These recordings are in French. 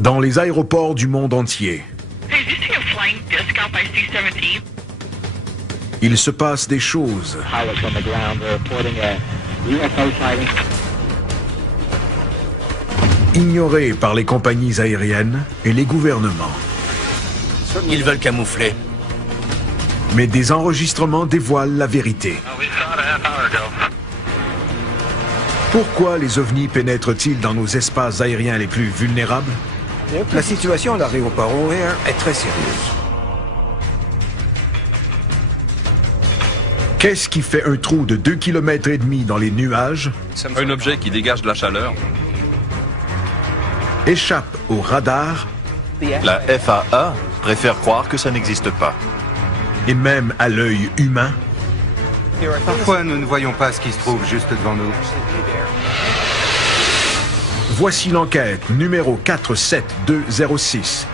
Dans les aéroports du monde entier, il se passe des choses. Ignorées par les compagnies aériennes et les gouvernements. Ils veulent camoufler. Mais des enregistrements dévoilent la vérité. Pourquoi les ovnis pénètrent-ils dans nos espaces aériens les plus vulnérables? La situation à l'aéroport O'Hare est très sérieuse. Qu'est-ce qui fait un trou de 2,5 km dans les nuages, Un objet qui dégage de la chaleur. échappe au radar La FAA préfère croire que ça n'existe pas. et même à l'œil humain? Parfois, nous ne voyons pas ce qui se trouve juste devant nous. Voici l'enquête numéro 47206.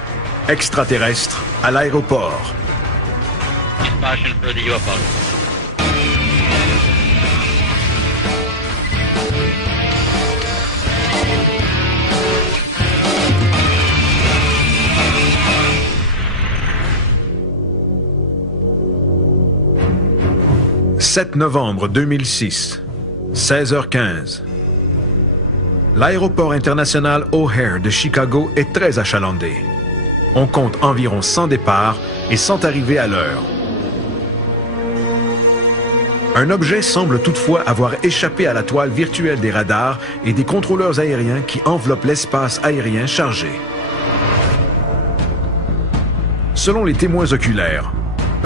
Extraterrestre à l'aéroport. « 7 novembre 2006, 16h15. L'aéroport international O'Hare de Chicago est très achalandé. On compte environ 100 départs et 100 arrivées à l'heure. Un objet semble toutefois avoir échappé à la toile virtuelle des radars et des contrôleurs aériens qui enveloppent l'espace aérien chargé. Selon les témoins oculaires,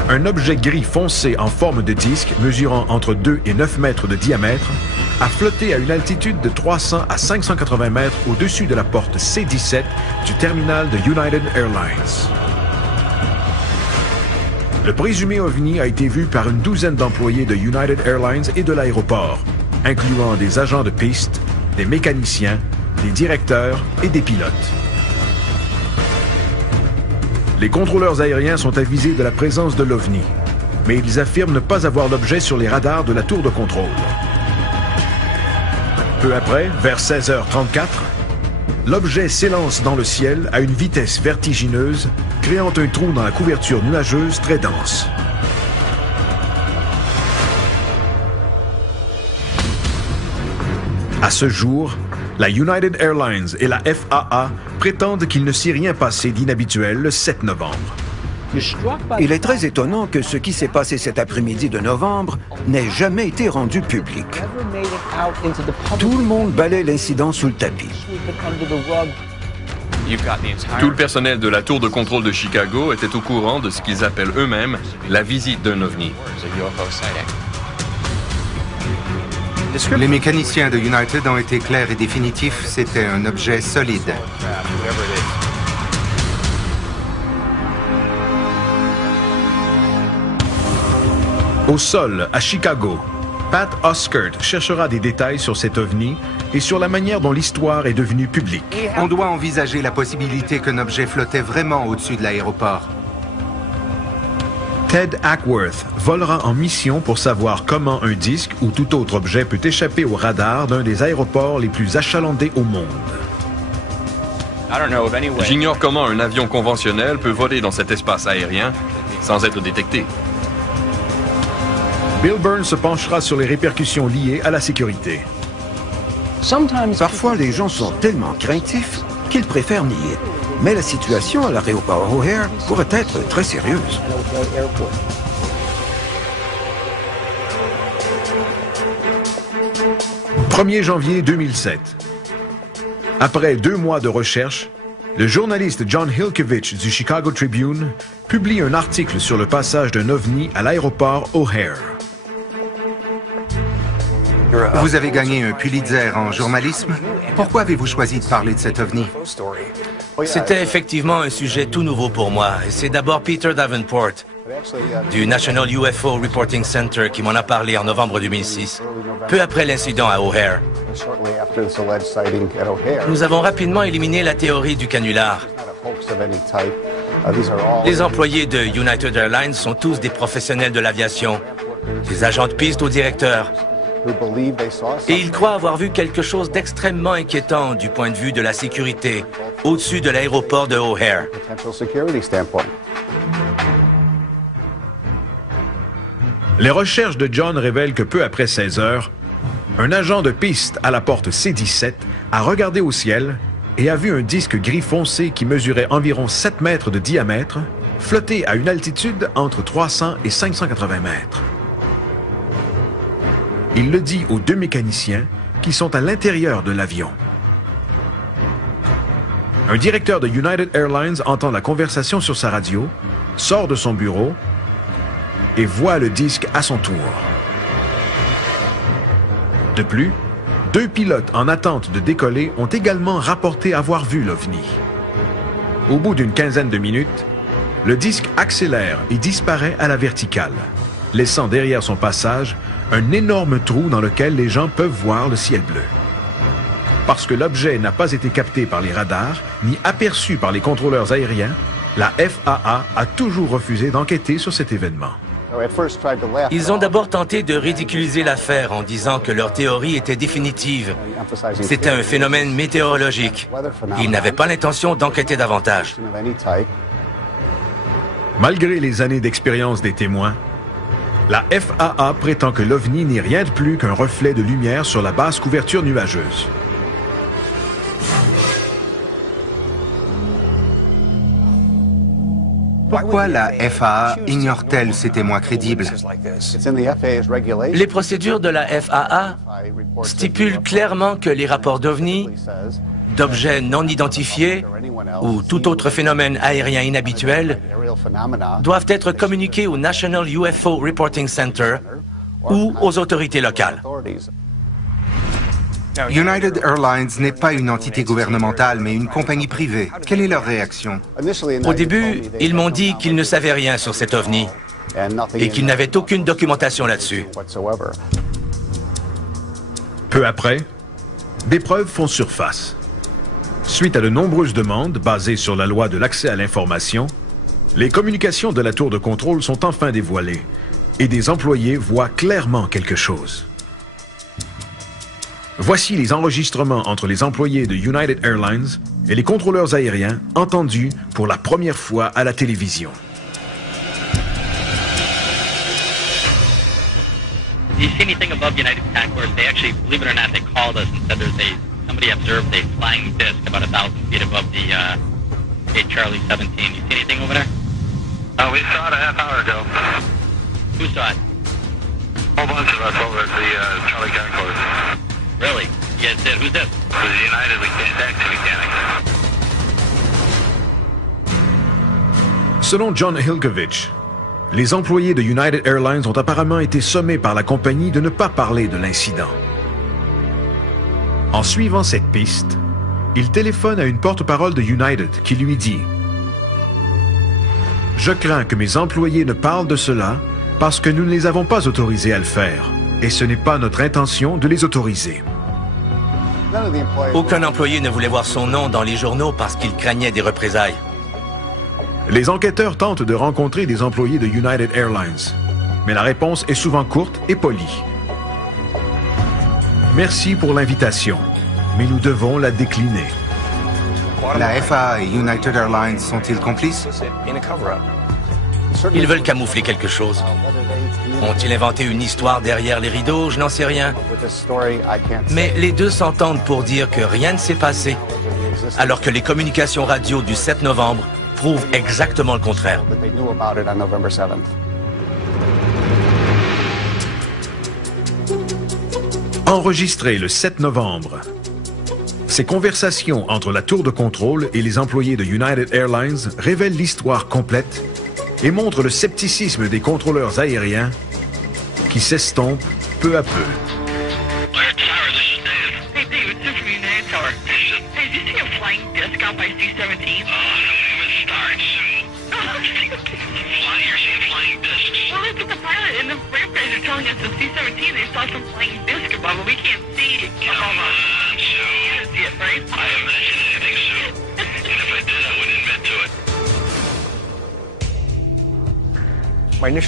un objet gris foncé en forme de disque, mesurant entre 2 et 9 mètres de diamètre, a flotté à une altitude de 300 à 580 mètres au-dessus de la porte C-17 du terminal de United Airlines. Le présumé OVNI a été vu par une douzaine d'employés de United Airlines et de l'aéroport, incluant des agents de piste, des mécaniciens, des directeurs et des pilotes. Les contrôleurs aériens sont avisés de la présence de l'OVNI, mais ils affirment ne pas avoir l'objet sur les radars de la tour de contrôle. Peu après, vers 16h34, l'objet s'élance dans le ciel à une vitesse vertigineuse, créant un trou dans la couverture nuageuse très dense. À ce jour, la United Airlines et la FAA prétendent qu'il ne s'est rien passé d'inhabituel le 7 novembre. Il est très étonnant que ce qui s'est passé cet après-midi de novembre n'ait jamais été rendu public. Tout le monde balaie l'incident sous le tapis. Tout le personnel de la tour de contrôle de Chicago était au courant de ce qu'ils appellent eux-mêmes la visite d'un ovni. Les mécaniciens de United ont été clairs et définitifs, c'était un objet solide. Au sol, à Chicago, Pat Oskert cherchera des détails sur cet ovni et sur la manière dont l'histoire est devenue publique. On doit envisager la possibilité qu'un objet flottait vraiment au-dessus de l'aéroport. Ted Ackworth volera en mission pour savoir comment un disque ou tout autre objet peut échapper au radar d'un des aéroports les plus achalandés au monde. J'ignore comment un avion conventionnel peut voler dans cet espace aérien sans être détecté. Bill Burns se penchera sur les répercussions liées à la sécurité. Parfois, les gens sont tellement craintifs qu'ils préfèrent nier. Mais la situation à l'aéroport O'Hare pourrait être très sérieuse. « 1er janvier 2007. Après 2 mois de recherche, le journaliste John Hilkevich du Chicago Tribune publie un article sur le passage d'un ovni à l'aéroport O'Hare. Vous avez gagné un Pulitzer en journalisme. Pourquoi avez-vous choisi de parler de cet ovni? C'était effectivement un sujet tout nouveau pour moi. Et c'est d'abord Peter Davenport, du National UFO Reporting Center, qui m'en a parlé en novembre 2006, peu après l'incident à O'Hare. Nous avons rapidement éliminé la théorie du canular. Les employés de United Airlines sont tous des professionnels de l'aviation, des agents de piste au directeur. Et ils croient avoir vu quelque chose d'extrêmement inquiétant du point de vue de la sécurité au-dessus de l'aéroport de O'Hare. Les recherches de John révèlent que peu après 16 heures, un agent de piste à la porte C-17 a regardé au ciel et a vu un disque gris foncé qui mesurait environ 7 mètres de diamètre flotter à une altitude entre 300 et 580 mètres. Il le dit aux 2 mécaniciens qui sont à l'intérieur de l'avion. Un directeur de United Airlines entend la conversation sur sa radio, sort de son bureau et voit le disque à son tour. De plus, 2 pilotes en attente de décoller ont également rapporté avoir vu l'OVNI. Au bout d'une quinzaine de minutes, le disque accélère et disparaît à la verticale, laissant derrière son passage un énorme trou dans lequel les gens peuvent voir le ciel bleu. Parce que l'objet n'a pas été capté par les radars ni aperçu par les contrôleurs aériens, la FAA a toujours refusé d'enquêter sur cet événement. Ils ont d'abord tenté de ridiculiser l'affaire en disant que leur théorie était définitive. C'était un phénomène météorologique. Ils n'avaient pas l'intention d'enquêter davantage. Malgré les années d'expérience des témoins, la FAA prétend que l'OVNI n'est rien de plus qu'un reflet de lumière sur la basse couverture nuageuse. Pourquoi la FAA ignore-t-elle ces témoins crédibles? Les procédures de la FAA stipulent clairement que les rapports d'OVNI, d'objets non identifiés ou tout autre phénomène aérien inhabituel doivent être communiqués au National UFO Reporting Center ou aux autorités locales. United Airlines n'est pas une entité gouvernementale, mais une compagnie privée. Quelle est leur réaction? Au début, ils m'ont dit qu'ils ne savaient rien sur cet OVNI et qu'ils n'avaient aucune documentation là-dessus. Peu après, des preuves font surface. Suite à de nombreuses demandes basées sur la loi de l'accès à l'information, les communications de la tour de contrôle sont enfin dévoilées et des employés voient clairement quelque chose. Voici les enregistrements entre les employés de United Airlines et les contrôleurs aériens entendus pour la première fois à la télévision. Do you see anything above United Concourse? They actually, believe it or not, they called us and said somebody observed a flying disc about 1,000 feet above the 8 Charlie 17. You see anything over there? We saw it a half hour ago. Who saw it? A whole bunch of us over at the Charlie Concourse. Really? You guys did? Who's this? It was United Taxi Mechanics. Selon John Hilkovich, les employés de United Airlines ont apparemment été sommés par la compagnie de ne pas parler de l'incident. En suivant cette piste, il téléphone à une porte-parole de United qui lui dit « Je crains que mes employés ne parlent de cela parce que nous ne les avons pas autorisés à le faire, et ce n'est pas notre intention de les autoriser. » Aucun employé ne voulait voir son nom dans les journaux parce qu'il craignait des représailles. Les enquêteurs tentent de rencontrer des employés de United Airlines, mais la réponse est souvent courte et polie. Merci pour l'invitation, mais nous devons la décliner. La FAA et United Airlines sont-ils complices? Ils veulent camoufler quelque chose. Ont-ils inventé une histoire derrière les rideaux? Je n'en sais rien. Mais les deux s'entendent pour dire que rien ne s'est passé, alors que les communications radio du 7 novembre prouvent exactement le contraire. Enregistré le 7 novembre, ces conversations entre la tour de contrôle et les employés de United Airlines révèlent l'histoire complète et montrent le scepticisme des contrôleurs aériens qui s'estompe peu à peu.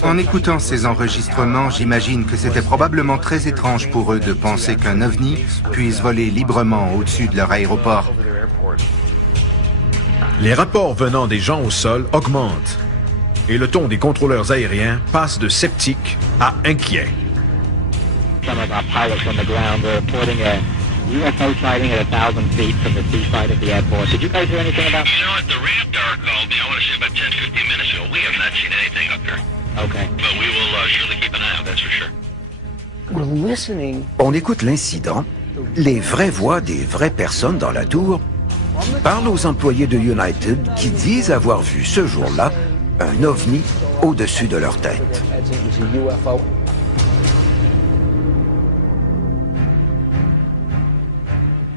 En écoutant ces enregistrements, j'imagine que c'était probablement très étrange pour eux de penser qu'un ovni puisse voler librement au-dessus de leur aéroport. Les rapports venant des gens au sol augmentent et le ton des contrôleurs aériens passe de sceptique à inquiet. Some of our pilots on the ground were reporting a UFO sighting at 1,000 feet from the seaside of the airport. Did you guys hear anything about that? You know what, the Raptor called me, I want to say about 10, 15 minutes ago. We have not seen anything up here. Okay. But we will surely keep an eye out, that's for sure. We're listening. On écoute l'incident. Les vraies voix des vraies personnes dans la tour parlent aux employés de United qui disent avoir vu ce jour-là un ovni au-dessus de leur tête.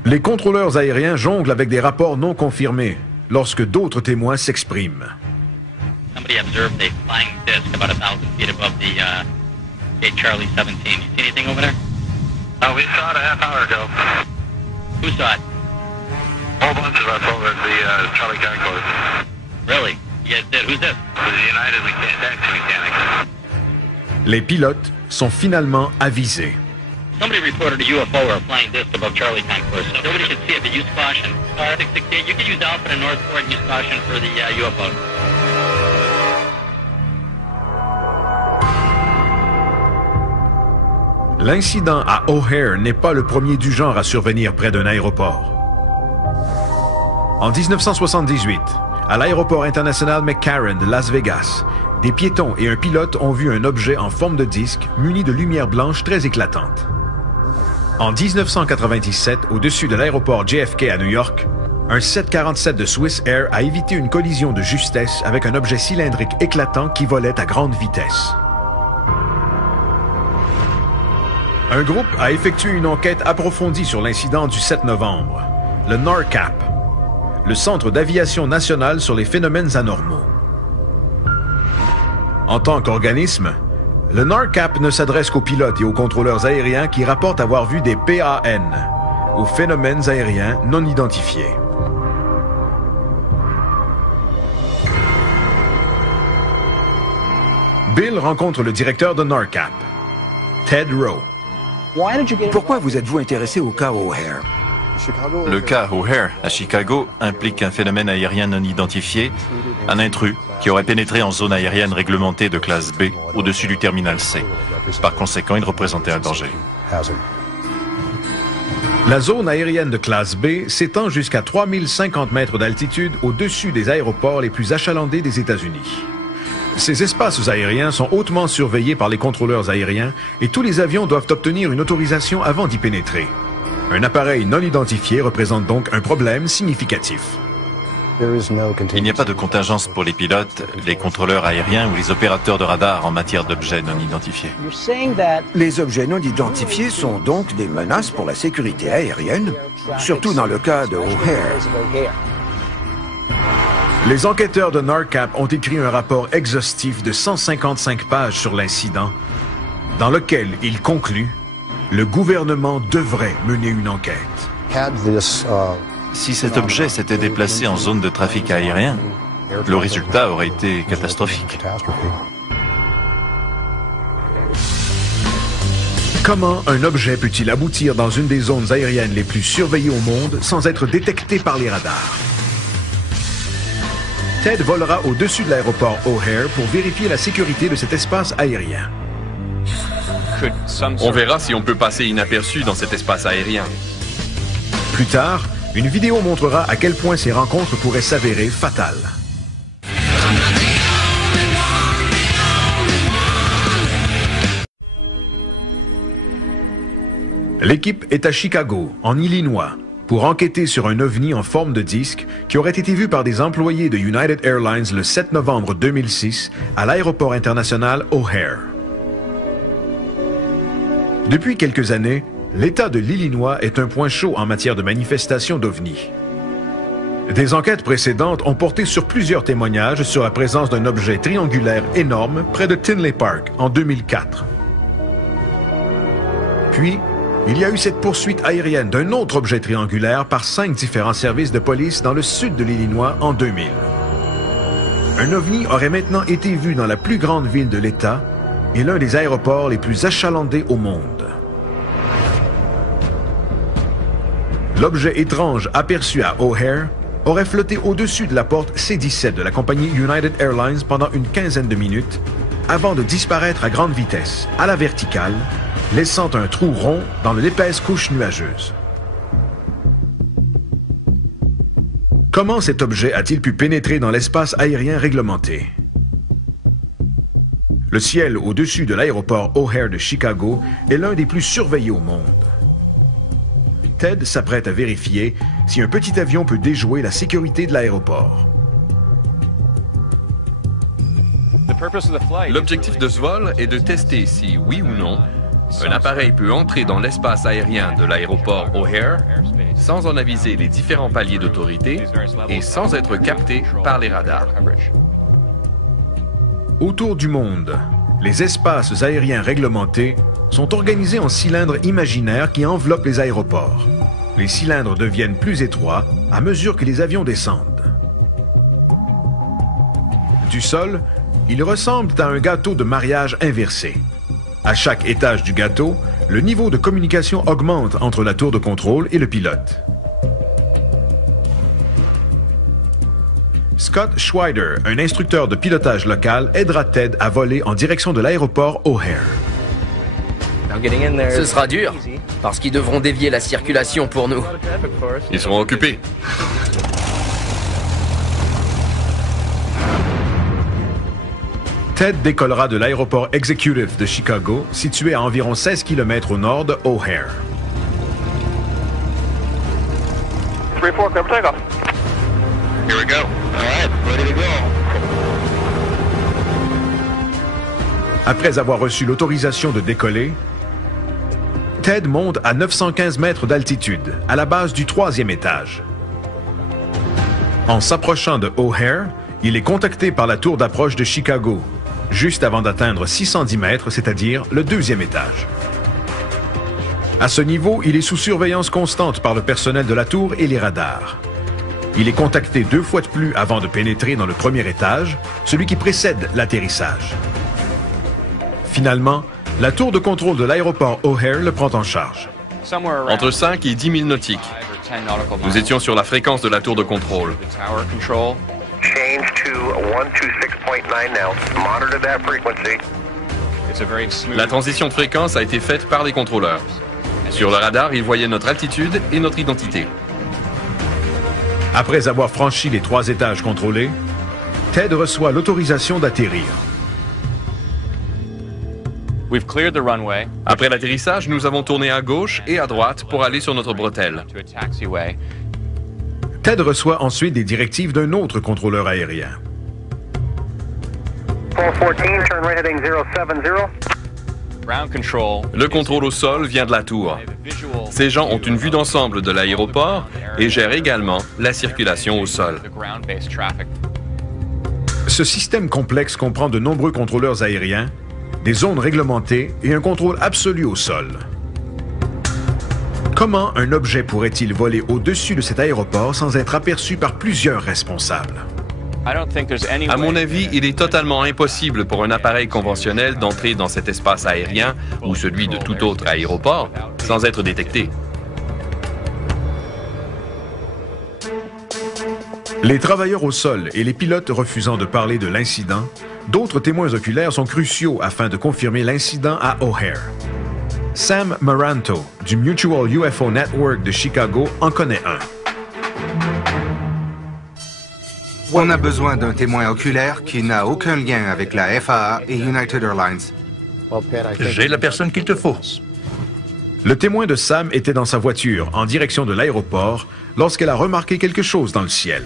Les contrôleurs aériens jonglent avec des rapports non confirmés lorsque d'autres témoins s'expriment. Somebody observed a flying disc about 1,000 feet above the gate Charlie 17. You see anything over there? We saw it a half hour ago. Who saw it? A whole bunch of us over at the Charlie Concourse. Really? You guys did? Who's this? The United Taxi Mechanics. Les pilotes sont finalement avisés. Somebody reported a UFO or a flying disc above Charlie Concourse. Nobody can see it, but use caution. 668, you can use Alpha and Northport and use caution for the UFO. L'incident à O'Hare n'est pas le premier du genre à survenir près d'un aéroport. En 1978, à l'aéroport international McCarran de Las Vegas, des piétons et un pilote ont vu un objet en forme de disque muni de lumière blanche très éclatante. En 1997, au-dessus de l'aéroport JFK à New York, un 747 de Swiss Air a évité une collision de justesse avec un objet cylindrique éclatant qui volait à grande vitesse. Un groupe a effectué une enquête approfondie sur l'incident du 7 novembre, le NORCAP, le Centre d'aviation nationale sur les phénomènes anormaux. En tant qu'organisme, le NORCAP ne s'adresse qu'aux pilotes et aux contrôleurs aériens qui rapportent avoir vu des PAN, ou phénomènes aériens non identifiés. Bill rencontre le directeur de NORCAP, Ted Rowe. Pourquoi vous êtes-vous intéressé au cas O'Hare? Le cas O'Hare à Chicago implique un phénomène aérien non identifié, un intrus qui aurait pénétré en zone aérienne réglementée de classe B au-dessus du terminal C. Par conséquent, il représentait un danger. La zone aérienne de classe B s'étend jusqu'à 3050 mètres d'altitude au-dessus des aéroports les plus achalandés des États-Unis. Ces espaces aériens sont hautement surveillés par les contrôleurs aériens et tous les avions doivent obtenir une autorisation avant d'y pénétrer. Un appareil non identifié représente donc un problème significatif. Il n'y a pas de contingence pour les pilotes, les contrôleurs aériens ou les opérateurs de radar en matière d'objets non identifiés. Les objets non identifiés sont donc des menaces pour la sécurité aérienne, surtout dans le cas de O'Hare. Les enquêteurs de NORCAP ont écrit un rapport exhaustif de 155 pages sur l'incident, dans lequel ils concluent « Le gouvernement devrait mener une enquête ». Si cet objet s'était déplacé en zone de trafic aérien, le résultat aurait été catastrophique. Comment un objet peut-il aboutir dans une des zones aériennes les plus surveillées au monde sans être détecté par les radars? Ted volera au-dessus de l'aéroport O'Hare pour vérifier la sécurité de cet espace aérien. On verra si on peut passer inaperçu dans cet espace aérien. Plus tard, une vidéo montrera à quel point ces rencontres pourraient s'avérer fatales. L'équipe est à Chicago, en Illinois, pour enquêter sur un ovni en forme de disque qui aurait été vu par des employés de United Airlines le 7 novembre 2006 à l'aéroport international O'Hare. Depuis quelques années, l'État de l'Illinois est un point chaud en matière de manifestations d'ovnis. Des enquêtes précédentes ont porté sur plusieurs témoignages sur la présence d'un objet triangulaire énorme près de Tinley Park en 2004. Puis, il y a eu cette poursuite aérienne d'un autre objet triangulaire par 5 différents services de police dans le sud de l'Illinois en 2000. Un ovni aurait maintenant été vu dans la plus grande ville de l'État et l'un des aéroports les plus achalandés au monde. L'objet étrange aperçu à O'Hare aurait flotté au-dessus de la porte C-17 de la compagnie United Airlines pendant une quinzaine de minutes avant de disparaître à grande vitesse, à la verticale, laissant un trou rond dans l'épaisse couche nuageuse. Comment cet objet a-t-il pu pénétrer dans l'espace aérien réglementé? Le ciel au-dessus de l'aéroport O'Hare de Chicago est l'un des plus surveillés au monde. Ted s'apprête à vérifier si un petit avion peut déjouer la sécurité de l'aéroport. L'objectif de ce vol est de tester si, oui ou non, un appareil peut entrer dans l'espace aérien de l'aéroport O'Hare sans en aviser les différents paliers d'autorité et sans être capté par les radars. Autour du monde, les espaces aériens réglementés sont organisés en cylindres imaginaires qui enveloppent les aéroports. Les cylindres deviennent plus étroits à mesure que les avions descendent. Du sol, ils ressemblent à un gâteau de mariage inversé. À chaque étage du gâteau, le niveau de communication augmente entre la tour de contrôle et le pilote. Scott Schweider, un instructeur de pilotage local, aidera Ted à voler en direction de l'aéroport O'Hare. Ce sera dur, parce qu'ils devront dévier la circulation pour nous. Ils seront occupés. Ted décollera de l'aéroport Executive de Chicago, situé à environ 16 km au nord de O'Hare. 3-4, clear for takeoff. Here we go. All right, ready to go. Après avoir reçu l'autorisation de décoller, Ted monte à 915 mètres d'altitude, à la base du 3e étage. En s'approchant de O'Hare, il est contacté par la tour d'approche de Chicago, juste avant d'atteindre 610 mètres, c'est-à-dire le 2e étage. À ce niveau, il est sous surveillance constante par le personnel de la tour et les radars. Il est contacté 2 fois de plus avant de pénétrer dans le 1er étage, celui qui précède l'atterrissage. Finalement, la tour de contrôle de l'aéroport O'Hare le prend en charge. Entre 5 et 10 000 nautiques. Nous étions sur la fréquence de la tour de contrôle. Change to 126.9 now. Monitor that frequency. La transition de fréquence a été faite par les contrôleurs. Sur le radar, ils voyaient notre altitude et notre identité. Après avoir franchi les 3 étages contrôlés, Ted reçoit l'autorisation d'atterrir. Après l'atterrissage, nous avons tourné à gauche et à droite pour aller sur notre bretelle. Ted reçoit ensuite des directives d'un autre contrôleur aérien. 414, turn right heading 070. Le contrôle au sol vient de la tour. Ces gens ont une vue d'ensemble de l'aéroport et gèrent également la circulation au sol. Ce système complexe comprend de nombreux contrôleurs aériens, des zones réglementées et un contrôle absolu au sol. Comment un objet pourrait-il voler au-dessus de cet aéroport sans être aperçu par plusieurs responsables? À mon avis, il est totalement impossible pour un appareil conventionnel d'entrer dans cet espace aérien ou celui de tout autre aéroport sans être détecté. Les travailleurs au sol et les pilotes refusant de parler de l'incident, d'autres témoins oculaires sont cruciaux afin de confirmer l'incident à O'Hare. Sam Maranto, du Mutual UFO Network de Chicago, en connaît un. On a besoin d'un témoin oculaire qui n'a aucun lien avec la FAA et United Airlines. J'ai la personne qu'il te faut. Le témoin de Sam était dans sa voiture, en direction de l'aéroport, lorsqu'elle a remarqué quelque chose dans le ciel.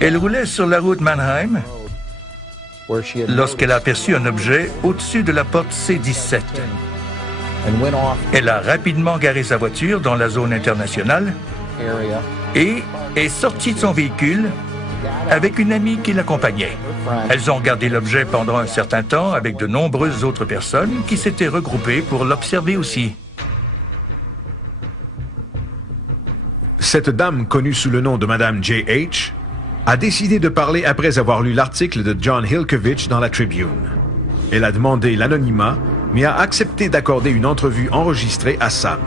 Elle roulait sur la route Mannheim lorsqu'elle a aperçu un objet au-dessus de la porte C-17. Elle a rapidement garé sa voiture dans la zone internationale et est sortie de son véhicule avec une amie qui l'accompagnait. Elles ont regardé l'objet pendant un certain temps avec de nombreuses autres personnes qui s'étaient regroupées pour l'observer aussi. Cette dame, connue sous le nom de Madame J.H., a décidé de parler après avoir lu l'article de John Hilkovich dans la Tribune. Elle a demandé l'anonymat, mais a accepté d'accorder une entrevue enregistrée à Sam.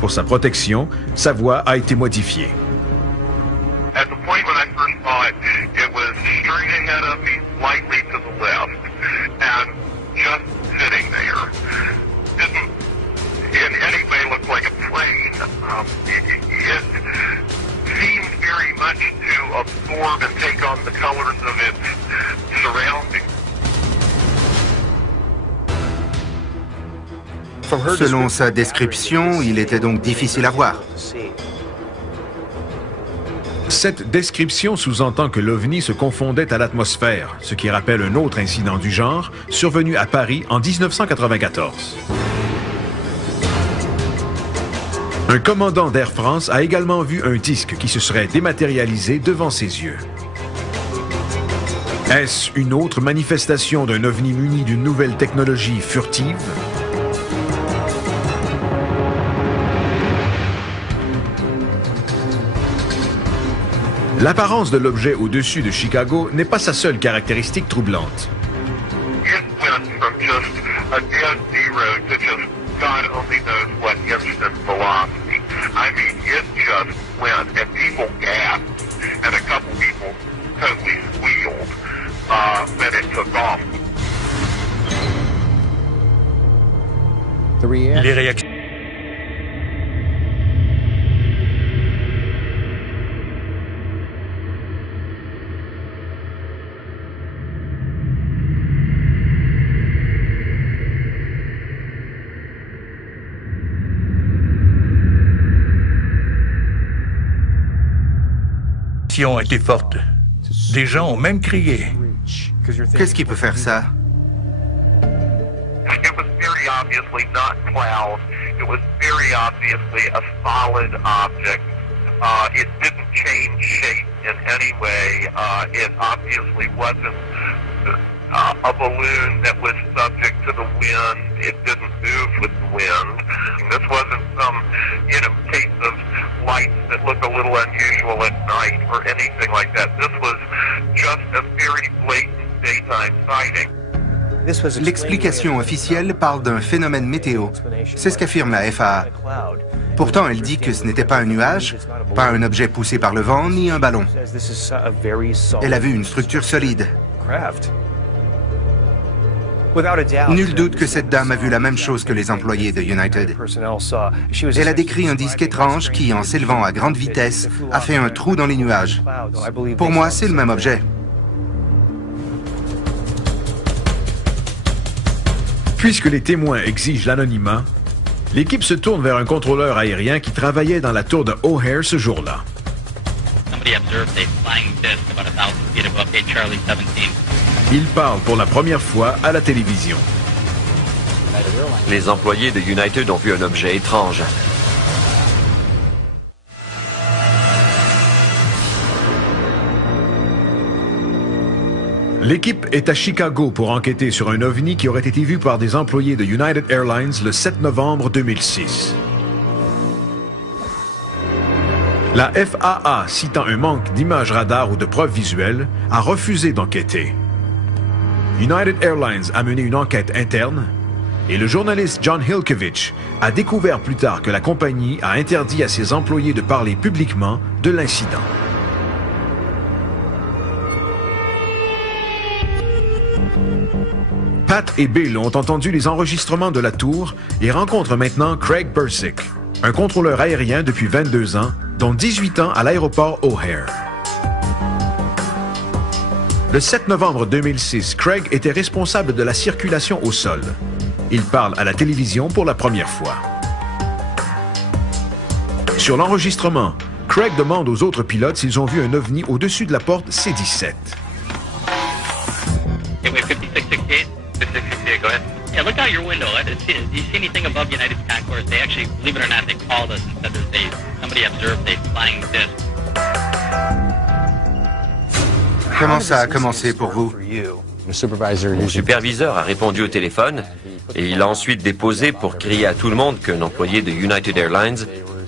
Pour sa protection, sa voix a été modifiée. At the point when I first saw it, it was straight ahead of me, slightly to the left, and just sitting there. Didn't in any way look like a plane. It seemed very much to absorb and take on the colors of its surroundings. Selon sa description, il était donc difficile à voir. Cette description sous-entend que l'OVNI se confondait à l'atmosphère, ce qui rappelle un autre incident du genre survenu à Paris en 1994. Un commandant d'Air France a également vu un disque qui se serait dématérialisé devant ses yeux. Est-ce une autre manifestation d'un OVNI muni d'une nouvelle technologie furtive? L'apparence de l'objet au-dessus de Chicago n'est pas sa seule caractéristique troublante. It went from just a dead zero to just God only knows what instant velocity. I mean, it just went, and people gasped, and a couple people totally squealed when it took off. Les réactions. ont été fortes. Des gens ont même crié. Qu'est-ce qui peut faire ça? It was very obviously not cloud. It was very obviously a solid object. It didn't change shape in any way. It obviously wasn't a balloon that was subject to the wind. It didn't move with the wind. This wasn't some, case of lights that look a little unusual at night or anything like that. This was just a very blatant daytime sighting. L'explication officielle parle d'un phénomène météo. C'est ce qu'affirme la FAA. Pourtant, elle dit que ce n'était pas un nuage, pas un objet poussé par le vent, ni un ballon. Elle a vu une structure solide. Nul doute que cette dame a vu la même chose que les employés de United. Elle a décrit un disque étrange qui, en s'élevant à grande vitesse, a fait un trou dans les nuages. Pour moi, c'est le même objet. Puisque les témoins exigent l'anonymat, l'équipe se tourne vers un contrôleur aérien qui travaillait dans la tour de O'Hare ce jour-là. Il parle pour la première fois à la télévision. Les employés de United ont vu un objet étrange. L'équipe est à Chicago pour enquêter sur un OVNI qui aurait été vu par des employés de United Airlines le 7 novembre 2006. La FAA, citant un manque d'images radar ou de preuves visuelles, a refusé d'enquêter. United Airlines a mené une enquête interne et le journaliste John Hilkovich a découvert plus tard que la compagnie a interdit à ses employés de parler publiquement de l'incident. Pat et Bill ont entendu les enregistrements de la tour et rencontrent maintenant Craig Bursick, un contrôleur aérien depuis 22 ans, dont 18 ans à l'aéroport O'Hare. Le 7 novembre 2006, Craig était responsable de la circulation au sol. Il parle à la télévision pour la première fois. Sur l'enregistrement, Craig demande aux autres pilotes s'ils ont vu un OVNI au-dessus de la porte C-17. Go ahead. Yeah, look out your window. Do you see anything above United's concourse? They actually, believe it or not, they called us and said that somebody observed a flying disc. Comment ça a commencé pour vous? Mon superviseur a répondu au téléphone et il a ensuite déposé pour crier à tout le monde qu'un employé de United Airlines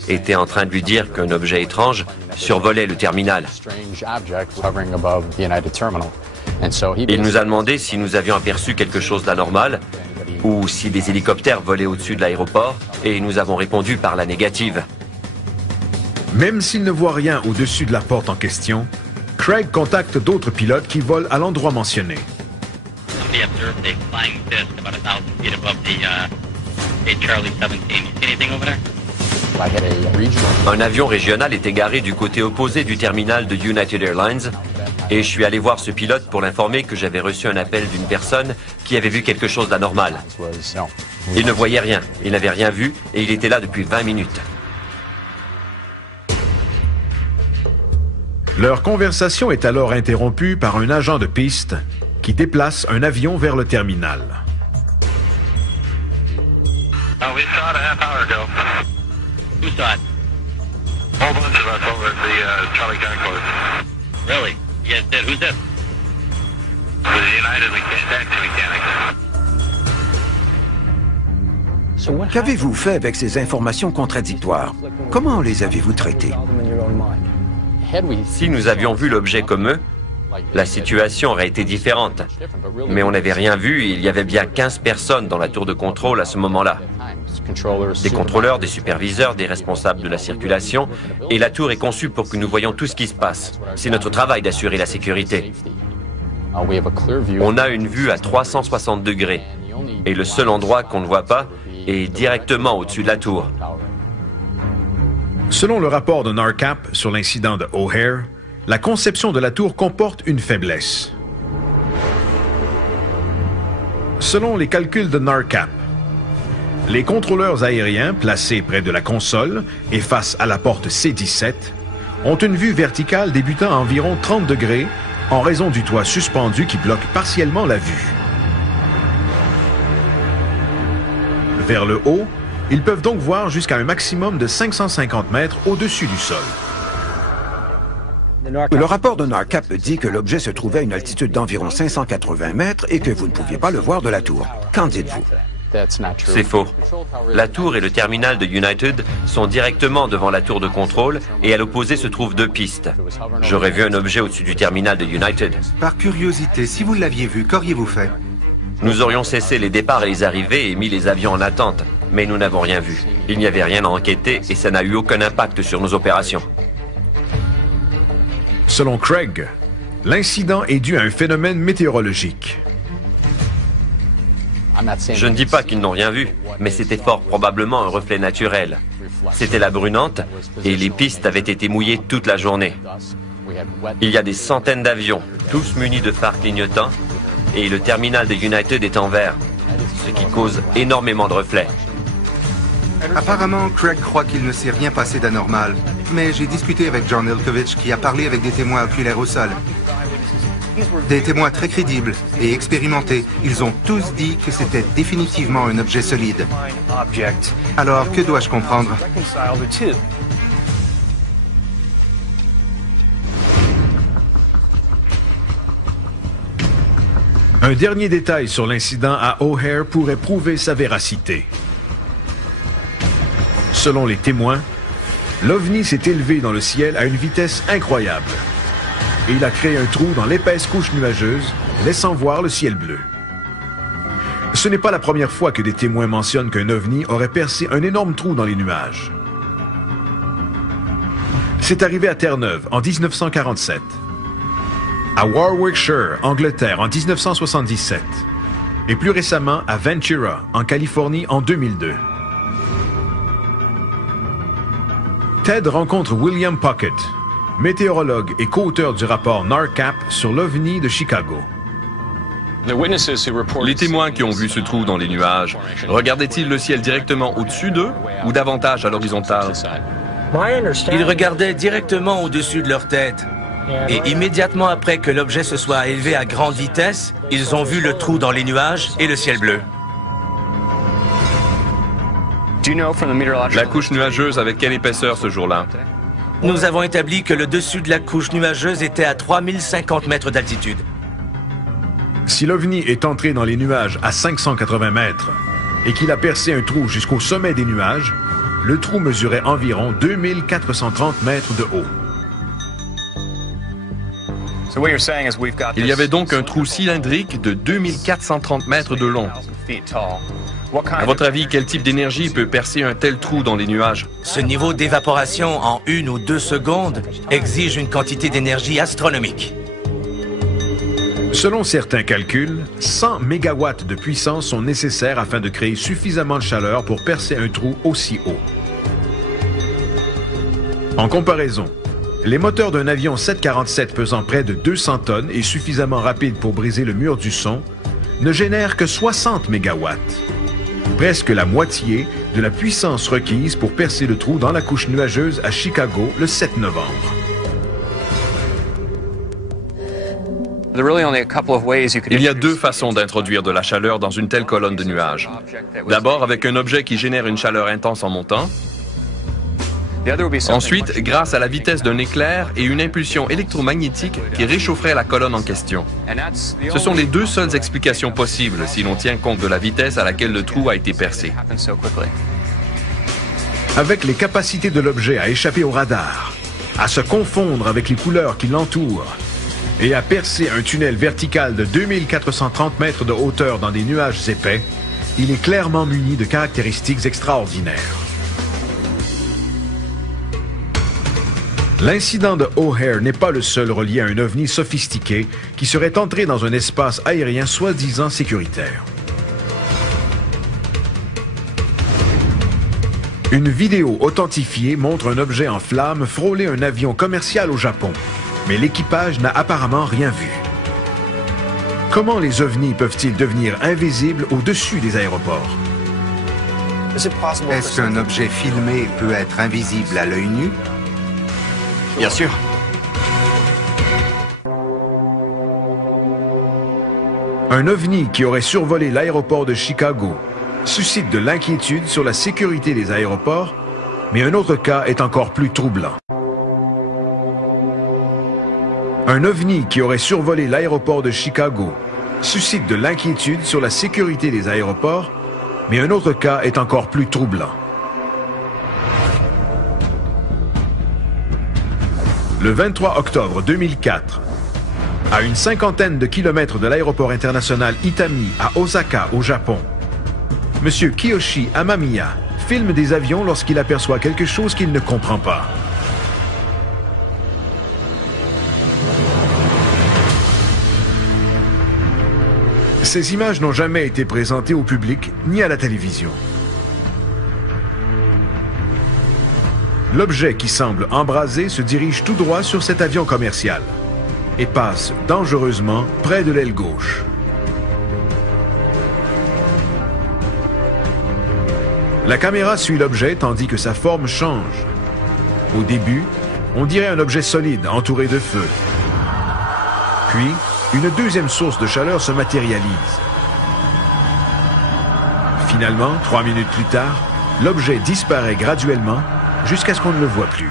était en train de lui dire qu'un objet étrange survolait le terminal. Il nous a demandé si nous avions aperçu quelque chose d'anormal ou si des hélicoptères volaient au-dessus de l'aéroport et nous avons répondu par la négative. Même s'il ne voit rien au-dessus de la porte en question, Craig contacte d'autres pilotes qui volent à l'endroit mentionné. Somebody observed a flying disc about 1,000 feet above the Charlie 17. You see anything over there? Un avion régional est égaré du côté opposé du terminal de United Airlines et je suis allé voir ce pilote pour l'informer que j'avais reçu un appel d'une personne qui avait vu quelque chose d'anormal. Il ne voyait rien, il n'avait rien vu et il était là depuis 20 minutes. Leur conversation est alors interrompue par un agent de piste qui déplace un avion vers le terminal. We saw it a half hour ago. Who saw it? A whole bunch of us over at the Charlie Concourse. Really? You guys did? Who's this? The United taxi mechanics. Qu'avez-vous fait avec ces informations contradictoires? Comment les avez-vous traitées? Si nous avions vu l'objet comme eux, la situation aurait été différente. Mais on n'avait rien vu et il y avait bien 15 personnes dans la tour de contrôle à ce moment-là. Des contrôleurs, des superviseurs, des responsables de la circulation. Et la tour est conçue pour que nous voyions tout ce qui se passe. C'est notre travail d'assurer la sécurité. On a une vue à 360 degrés. Et le seul endroit qu'on ne voit pas est directement au-dessus de la tour. Selon le rapport de NARCAP sur l'incident de O'Hare, la conception de la tour comporte une faiblesse. Selon les calculs de NARCAP, les contrôleurs aériens placés près de la console et face à la porte C-17 ont une vue verticale débutant à environ 30 degrés en raison du toit suspendu qui bloque partiellement la vue. Vers le haut, ils peuvent donc voir jusqu'à un maximum de 550 mètres au-dessus du sol. Le rapport de NARCAP dit que l'objet se trouvait à une altitude d'environ 580 mètres et que vous ne pouviez pas le voir de la tour. Qu'en dites-vous? C'est faux. La tour et le terminal de United sont directement devant la tour de contrôle et à l'opposé se trouvent deux pistes. J'aurais vu un objet au-dessus du terminal de United. Par curiosité, si vous l'aviez vu, qu'auriez-vous fait? Nous aurions cessé les départs et les arrivées et mis les avions en attente, mais nous n'avons rien vu. Il n'y avait rien à enquêter et ça n'a eu aucun impact sur nos opérations. Selon Craig, l'incident est dû à un phénomène météorologique. Je ne dis pas qu'ils n'ont rien vu, mais c'était fort probablement un reflet naturel. C'était la brunante et les pistes avaient été mouillées toute la journée. Il y a des centaines d'avions, tous munis de phares clignotants, et le terminal de United est en vert, ce qui cause énormément de reflets. Apparemment, Craig croit qu'il ne s'est rien passé d'anormal. Mais j'ai discuté avec John Ilkovich qui a parlé avec des témoins oculaires au sol. Des témoins très crédibles et expérimentés. Ils ont tous dit que c'était définitivement un objet solide. Alors, que dois-je comprendre? Un dernier détail sur l'incident à O'Hare pourrait prouver sa véracité. Selon les témoins, l'OVNI s'est élevé dans le ciel à une vitesse incroyable. Et il a créé un trou dans l'épaisse couche nuageuse, laissant voir le ciel bleu. Ce n'est pas la première fois que des témoins mentionnent qu'un OVNI aurait percé un énorme trou dans les nuages. C'est arrivé à Terre-Neuve en 1947, à Warwickshire, Angleterre en 1977, et plus récemment à Ventura, en Californie en 2002. Ted rencontre William Puckett, météorologue et co-auteur du rapport NARCAP sur l'OVNI de Chicago. Les témoins qui ont vu ce trou dans les nuages, regardaient-ils le ciel directement au-dessus d'eux ou davantage à l'horizontale? Ils regardaient directement au-dessus de leur tête. Et immédiatement après que l'objet se soit élevé à grande vitesse, ils ont vu le trou dans les nuages et le ciel bleu. La couche nuageuse avait quelle épaisseur ce jour-là? Nous avons établi que le dessus de la couche nuageuse était à 3050 mètres d'altitude. Si l'OVNI est entré dans les nuages à 580 mètres et qu'il a percé un trou jusqu'au sommet des nuages, le trou mesurait environ 2430 mètres de haut. Il y avait donc un trou cylindrique de 2430 mètres de long. À votre avis, quel type d'énergie peut percer un tel trou dans les nuages? Ce niveau d'évaporation en 1 ou 2 secondes exige une quantité d'énergie astronomique. Selon certains calculs, 100 mégawatts de puissance sont nécessaires afin de créer suffisamment de chaleur pour percer un trou aussi haut. En comparaison, les moteurs d'un avion 747 pesant près de 200 tonnes et suffisamment rapides pour briser le mur du son ne génèrent que 60 mégawatts, presque la moitié de la puissance requise pour percer le trou dans la couche nuageuse à Chicago le 7 novembre. Il y a deux façons d'introduire de la chaleur dans une telle colonne de nuages. D'abord avec un objet qui génère une chaleur intense en montant. Ensuite, grâce à la vitesse d'un éclair et une impulsion électromagnétique qui réchaufferait la colonne en question. Ce sont les deux seules explications possibles si l'on tient compte de la vitesse à laquelle le trou a été percé. Avec les capacités de l'objet à échapper au radar, à se confondre avec les couleurs qui l'entourent et à percer un tunnel vertical de 2430 mètres de hauteur dans des nuages épais, il est clairement muni de caractéristiques extraordinaires. L'incident de O'Hare n'est pas le seul relié à un ovni sophistiqué qui serait entré dans un espace aérien soi-disant sécuritaire. Une vidéo authentifiée montre un objet en flammes frôler un avion commercial au Japon, mais l'équipage n'a apparemment rien vu. Comment les ovnis peuvent-ils devenir invisibles au-dessus des aéroports? Est-ce qu'un objet filmé peut être invisible à l'œil nu? Bien sûr. Un ovni qui aurait survolé l'aéroport de Chicago suscite de l'inquiétude sur la sécurité des aéroports, mais un autre cas est encore plus troublant. Un ovni qui aurait survolé l'aéroport de Chicago suscite de l'inquiétude sur la sécurité des aéroports, mais un autre cas est encore plus troublant. Le 23 octobre 2004, à une cinquantaine de kilomètres de l'aéroport international Itami à Osaka, au Japon, M. Kiyoshi Amamiya filme des avions lorsqu'il aperçoit quelque chose qu'il ne comprend pas. Ces images n'ont jamais été présentées au public ni à la télévision. L'objet qui semble embrasé se dirige tout droit sur cet avion commercial et passe dangereusement près de l'aile gauche. La caméra suit l'objet tandis que sa forme change. Au début, on dirait un objet solide entouré de feu. Puis, une deuxième source de chaleur se matérialise. Finalement, 3 minutes plus tard, l'objet disparaît graduellement jusqu'à ce qu'on ne le voit plus.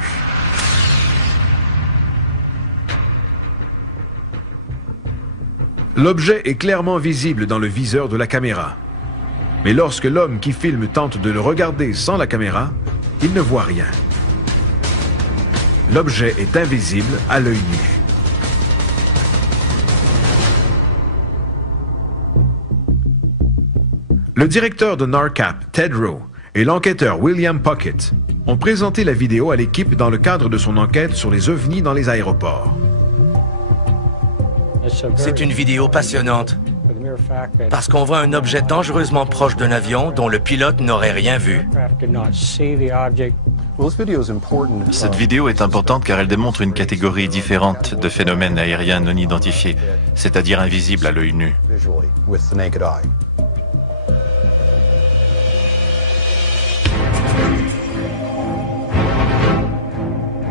L'objet est clairement visible dans le viseur de la caméra. Mais lorsque l'homme qui filme tente de le regarder sans la caméra, il ne voit rien. L'objet est invisible à l'œil nu. Le directeur de NARCAP, Ted Rowe, et l'enquêteur William Puckett ont présenté la vidéo à l'équipe dans le cadre de son enquête sur les ovnis dans les aéroports. C'est une vidéo passionnante, parce qu'on voit un objet dangereusement proche d'un avion dont le pilote n'aurait rien vu. Cette vidéo est importante car elle démontre une catégorie différente de phénomènes aériens non identifiés, c'est-à-dire invisibles à l'œil nu.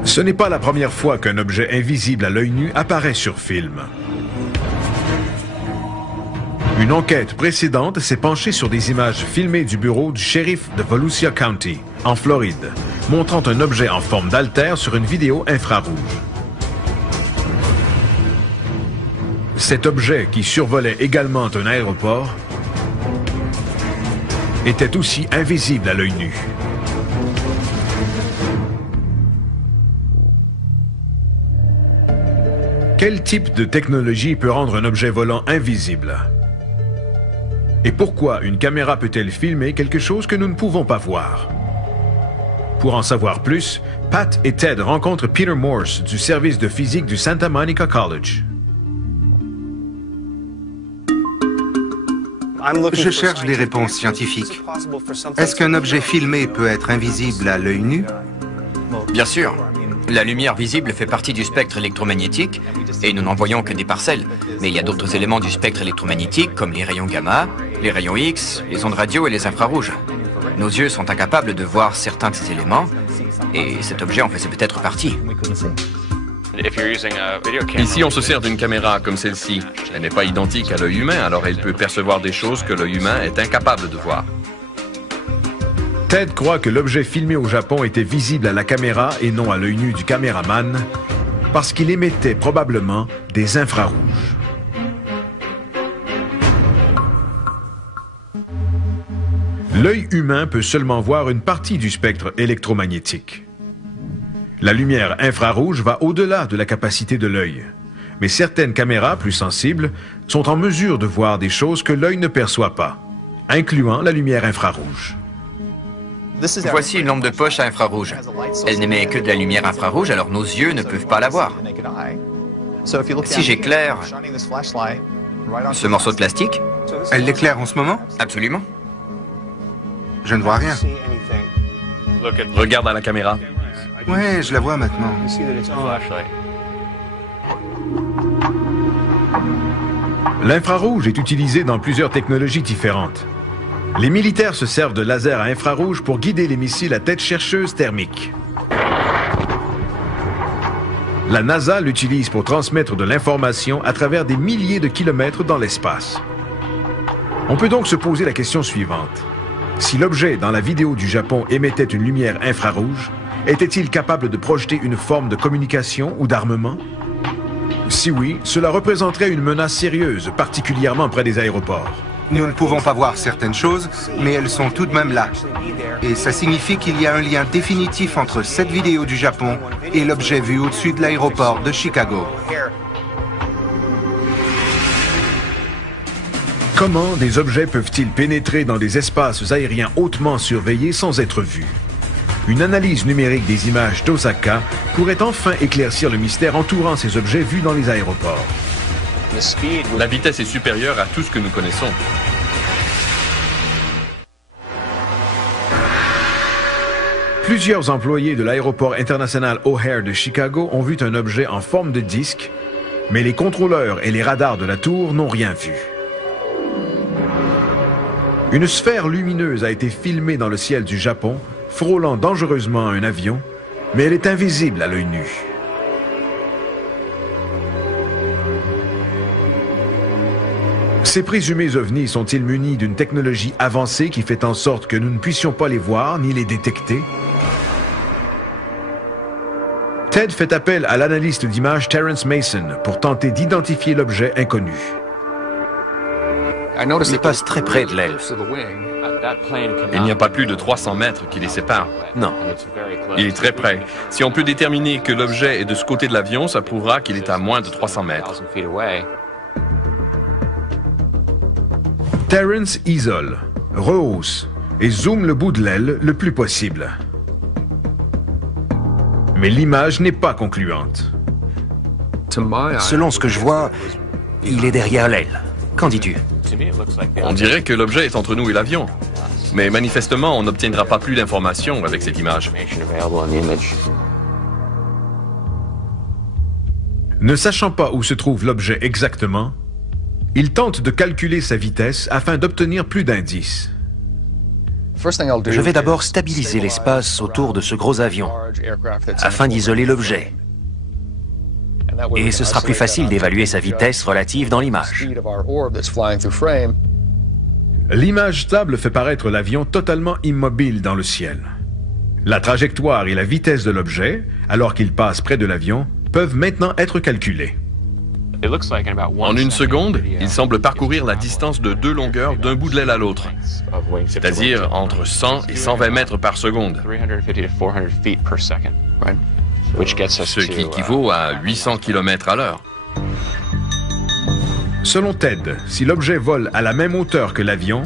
Ce n'est pas la première fois qu'un objet invisible à l'œil nu apparaît sur film. Une enquête précédente s'est penchée sur des images filmées du bureau du shérif de Volusia County, en Floride, montrant un objet en forme d'haltère sur une vidéo infrarouge. Cet objet, qui survolait également un aéroport, était aussi invisible à l'œil nu. Quel type de technologie peut rendre un objet volant invisible? Et pourquoi une caméra peut-elle filmer quelque chose que nous ne pouvons pas voir? Pour en savoir plus, Pat et Ted rencontrent Peter Morse du service de physique du Santa Monica College. Je cherche des réponses scientifiques. Est-ce qu'un objet filmé peut être invisible à l'œil nu? Bien sûr. La lumière visible fait partie du spectre électromagnétique et nous n'en voyons que des parcelles. Mais il y a d'autres éléments du spectre électromagnétique comme les rayons gamma, les rayons X, les ondes radio et les infrarouges. Nos yeux sont incapables de voir certains de ces éléments et cet objet en faisait peut-être partie. Ici, on se sert d'une caméra comme celle-ci. Elle n'est pas identique à l'œil humain, alors elle peut percevoir des choses que l'œil humain est incapable de voir. Ted croit que l'objet filmé au Japon était visible à la caméra et non à l'œil nu du caméraman parce qu'il émettait probablement des infrarouges. L'œil humain peut seulement voir une partie du spectre électromagnétique. La lumière infrarouge va au-delà de la capacité de l'œil. Mais certaines caméras plus sensibles sont en mesure de voir des choses que l'œil ne perçoit pas, incluant la lumière infrarouge. Voici une lampe de poche à infrarouge. Elle n'émet que de la lumière infrarouge, alors nos yeux ne peuvent pas la voir. Si j'éclaire ce morceau de plastique... Elle l'éclaire en ce moment? Absolument. Je ne vois rien. Regarde à la caméra. Ouais, je la vois maintenant. L'infrarouge est utilisé dans plusieurs technologies différentes. Les militaires se servent de lasers à infrarouge pour guider les missiles à tête chercheuse thermique. La NASA l'utilise pour transmettre de l'information à travers des milliers de kilomètres dans l'espace. On peut donc se poser la question suivante. Si l'objet dans la vidéo du Japon émettait une lumière infrarouge, était-il capable de projeter une forme de communication ou d'armement? Si oui, cela représenterait une menace sérieuse, particulièrement près des aéroports. Nous ne pouvons pas voir certaines choses, mais elles sont tout de même là. Et ça signifie qu'il y a un lien définitif entre cette vidéo du Japon et l'objet vu au-dessus de l'aéroport de Chicago. Comment des objets peuvent-ils pénétrer dans des espaces aériens hautement surveillés sans être vus? Une analyse numérique des images d'Osaka pourrait enfin éclaircir le mystère entourant ces objets vus dans les aéroports. La vitesse est supérieure à tout ce que nous connaissons. Plusieurs employés de l'aéroport international O'Hare de Chicago ont vu un objet en forme de disque, mais les contrôleurs et les radars de la tour n'ont rien vu. Une sphère lumineuse a été filmée dans le ciel du Japon, frôlant dangereusement un avion, mais elle est invisible à l'œil nu. Ces présumés ovnis sont-ils munis d'une technologie avancée qui fait en sorte que nous ne puissions pas les voir ni les détecter? Ted fait appel à l'analyste d'images Terrence Mason pour tenter d'identifier l'objet inconnu. Il passe très près de l'aile. Il n'y a pas plus de 300 mètres qui les séparent. Non. Il est très près. Si on peut déterminer que l'objet est de ce côté de l'avion, ça prouvera qu'il est à moins de 300 mètres. Terrence isole, rehausse et zoome le bout de l'aile le plus possible. Mais l'image n'est pas concluante. Selon ce que je vois, il est derrière l'aile. Qu'en dis-tu? On dirait que l'objet est entre nous et l'avion. Mais manifestement, on n'obtiendra pas plus d'informations avec cette image. Ne sachant pas où se trouve l'objet exactement, il tente de calculer sa vitesse afin d'obtenir plus d'indices. Je vais d'abord stabiliser l'espace autour de ce gros avion, afin d'isoler l'objet. Et ce sera plus facile d'évaluer sa vitesse relative dans l'image. L'image stable fait paraître l'avion totalement immobile dans le ciel. La trajectoire et la vitesse de l'objet, alors qu'il passe près de l'avion, peuvent maintenant être calculées. En une seconde, il semble parcourir la distance de 2 longueurs d'un bout de l'aile à l'autre, c'est-à-dire entre 100 et 120 mètres par seconde, ce qui équivaut à 800 km à l'heure. Selon Ted, si l'objet vole à la même hauteur que l'avion,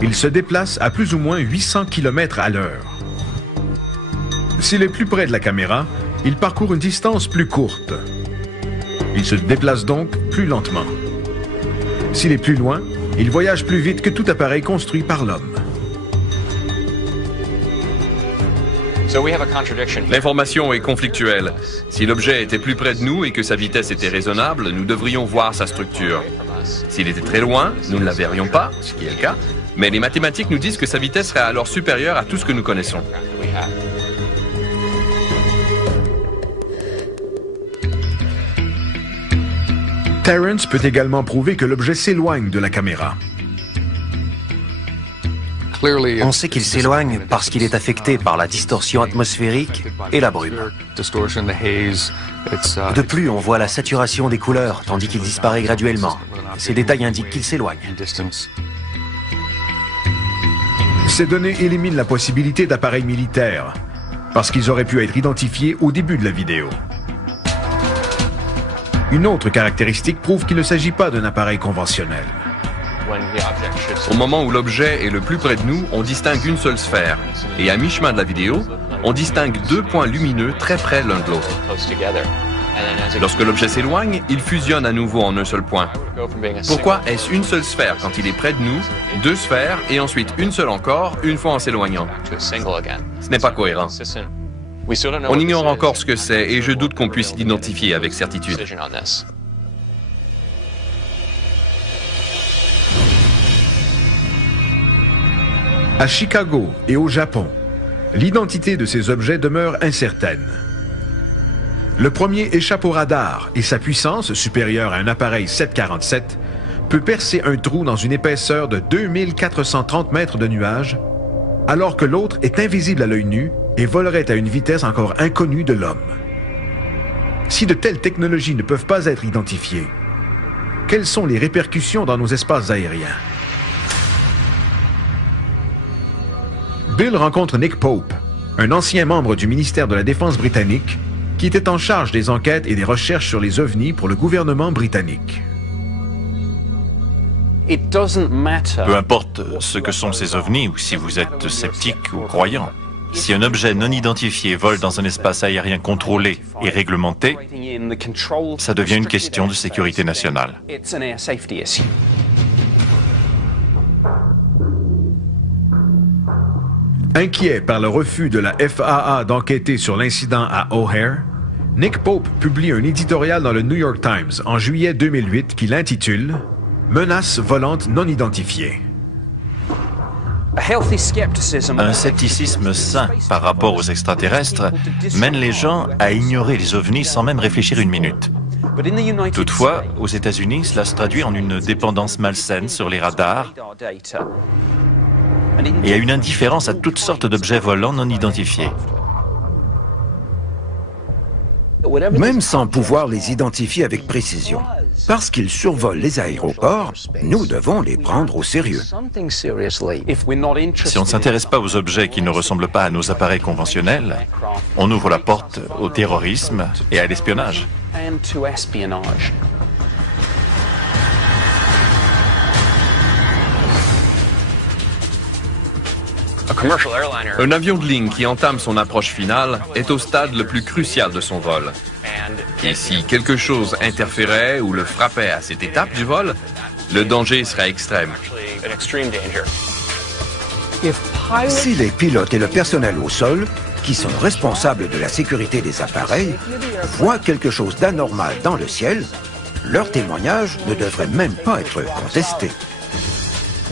il se déplace à plus ou moins 800 km à l'heure. S'il est plus près de la caméra, il parcourt une distance plus courte. Il se déplace donc plus lentement. S'il est plus loin, il voyage plus vite que tout appareil construit par l'homme. L'information est conflictuelle. Si l'objet était plus près de nous et que sa vitesse était raisonnable, nous devrions voir sa structure. S'il était très loin, nous ne la verrions pas, ce qui est le cas, mais les mathématiques nous disent que sa vitesse serait alors supérieure à tout ce que nous connaissons. Terrence peut également prouver que l'objet s'éloigne de la caméra. On sait qu'il s'éloigne parce qu'il est affecté par la distorsion atmosphérique et la brume. De plus, on voit la saturation des couleurs, tandis qu'il disparaît graduellement. Ces détails indiquent qu'il s'éloigne. Ces données éliminent la possibilité d'appareils militaires, parce qu'ils auraient pu être identifiés au début de la vidéo. Une autre caractéristique prouve qu'il ne s'agit pas d'un appareil conventionnel. Au moment où l'objet est le plus près de nous, on distingue une seule sphère. Et à mi-chemin de la vidéo, on distingue deux points lumineux très près l'un de l'autre. Lorsque l'objet s'éloigne, il fusionne à nouveau en un seul point. Pourquoi est-ce une seule sphère quand il est près de nous, deux sphères et ensuite une seule encore, une fois en s'éloignant? Ce n'est pas cohérent. On ignore encore ce que c'est et je doute qu'on puisse l'identifier avec certitude. À Chicago et au Japon, l'identité de ces objets demeure incertaine. Le premier échappe au radar et sa puissance, supérieure à un appareil 747, peut percer un trou dans une épaisseur de 2430 mètres de nuages, alors que l'autre est invisible à l'œil nu et volerait à une vitesse encore inconnue de l'homme. Si de telles technologies ne peuvent pas être identifiées, quelles sont les répercussions dans nos espaces aériens? Bill rencontre Nick Pope, un ancien membre du ministère de la Défense britannique, qui était en charge des enquêtes et des recherches sur les ovnis pour le gouvernement britannique. Peu importe ce que sont ces ovnis ou si vous êtes sceptique ou croyant, si un objet non identifié vole dans un espace aérien contrôlé et réglementé, ça devient une question de sécurité nationale. Inquiet par le refus de la FAA d'enquêter sur l'incident à O'Hare, Nick Pope publie un éditorial dans le New York Times en juillet 2008 qu'il intitule « Menaces volantes non identifiées ». Un scepticisme sain par rapport aux extraterrestres mène les gens à ignorer les ovnis sans même réfléchir une minute. Toutefois, aux États-Unis, cela se traduit en une dépendance malsaine sur les radars et à une indifférence à toutes sortes d'objets volants non identifiés. Même sans pouvoir les identifier avec précision, parce qu'ils survolent les aéroports, nous devons les prendre au sérieux. Si on ne s'intéresse pas aux objets qui ne ressemblent pas à nos appareils conventionnels, on ouvre la porte au terrorisme et à l'espionnage. Un avion de ligne qui entame son approche finale est au stade le plus crucial de son vol. Et si quelque chose interférait ou le frappait à cette étape du vol, le danger serait extrême. Si les pilotes et le personnel au sol, qui sont responsables de la sécurité des appareils, voient quelque chose d'anormal dans le ciel, leur témoignage ne devrait même pas être contesté.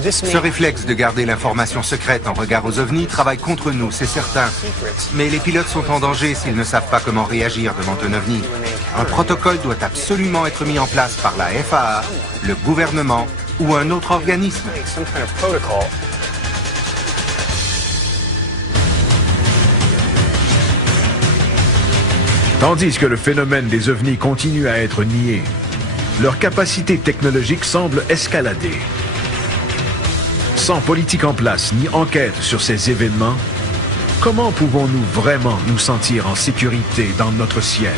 Ce réflexe de garder l'information secrète en regard aux ovnis travaille contre nous, c'est certain. Mais les pilotes sont en danger s'ils ne savent pas comment réagir devant un ovni. Un protocole doit absolument être mis en place par la FAA, le gouvernement ou un autre organisme. Tandis que le phénomène des ovnis continue à être nié, leur capacité technologique semble escalader. Sans politique en place ni enquête sur ces événements, comment pouvons-nous vraiment nous sentir en sécurité dans notre ciel?